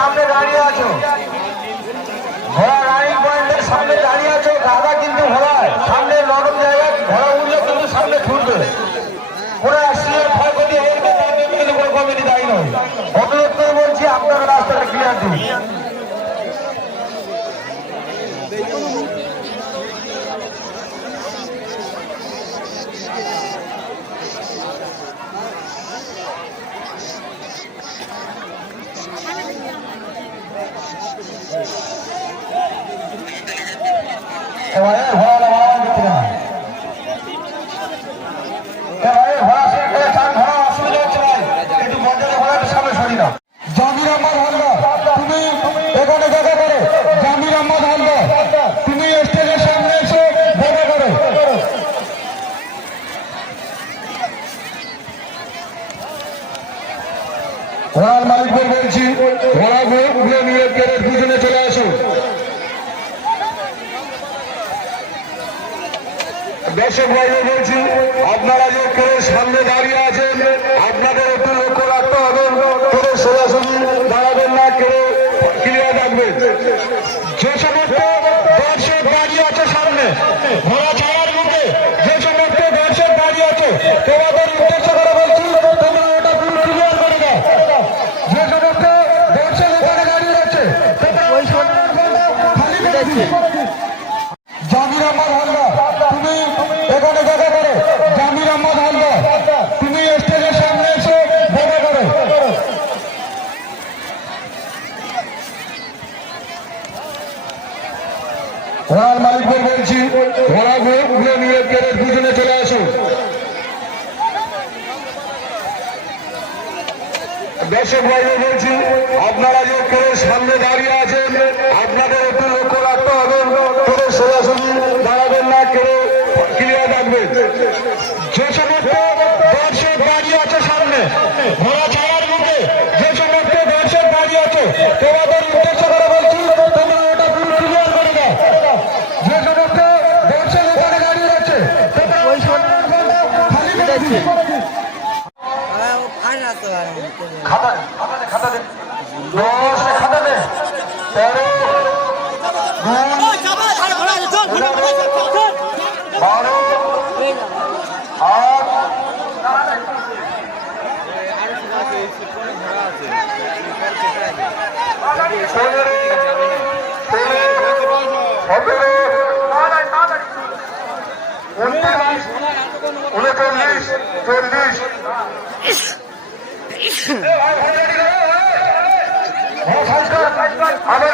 সামনে দাঁড়িয়ে আছো, ঘোড়া রানিং পয়েন্টের সামনে দাঁড়িয়ে আছো, গাদা কিন্তু ঘোড়ায় সামনে নরম জায়গায় ঘোড়া উঠলে কিন্তু সামনে ছুটবে। কোনো অ্যাক্সিডেন্ট ক্ষয়ক্ষতি হয়ে গেলে কিন্তু কোনো কমিটি দায়ী নয়। অনুরোধ করে বলছি আপনারা রাস্তাটা ক্লিয়ার দিন। এবারে ঘোড়া লাগা দিতে না, এবারে ঘোড়া সে করে চার ঘোড়া অসুবিধা হচ্ছে ভাই, একটু মর্যাদা ঘোড়াটা সামনে সরি না। জামির আহমদ হালদার তুমি এখানে দেখা করো, জামির আহমদ হালদার তুমি স্টেজের সামনে এসে দেখা করো। ঘোড়ার মালিকদের বলছি ঘোড়া ঘুরে নিয়ে গেটের পিছনে চলে আসুন। দর্শক ভাইদের বলছি আপনারা যে কেউ সামনে দাঁড়িয়ে আছেন আপনাদের একটু লক্ষ্য রাখতে হবে, কেউ সোজাসুজি দাঁড়াবেন না, কেউ ক্লিয়ার রাখবেন। যে সমস্ত দর্শক দাঁড়িয়ে আছে সামনে ঘোড়া ছাড়ার মুখে, যে সমস্ত দর্শক দাঁড়িয়ে আছে তোমাদের উদ্দেশ্য করে বলছি তোমরা ওটা পুরো ক্লিয়ার করে দাও। যে সমস্ত দর্শক ওখানে দাঁড়িয়ে আছে জামির আহমদ হালদার তুমি এখানে দেখা করো, জামির আহমদ হালদার তুমি স্টেজের সামনে এসে দেখা করো। ঘোড়ার মালিকদের বলছি ঘোড়া ঘুরে নিয়ে গেটের পিছনে চলে আসুন। দর্শক ভাইদের বলছি আপনারা যে কেউ সামনে দাঁড়িয়ে আছেন আপনাদের একটু লক্ষ্য রাখতে হবে, কেউ সোজাসুজি দাঁড়াবেন না, কেউ ক্লিয়ার রাখবেন। যে সমস্ত দর্শক দাঁড়িয়ে আছে সামনে ঘোড়া ছাড়ার মুখে, যে সমস্ত দর্শক দাঁড়িয়ে আছে তোমাদের উদ্দেশ্য করে বলছি তোমরা ওটা পুরো ক্লিয়ার করে দাও। যে সমস্ত দর্শক ওখানে দাঁড়িয়ে আছে খাতা খাতা দে, খাতা দে, 13 12 39 40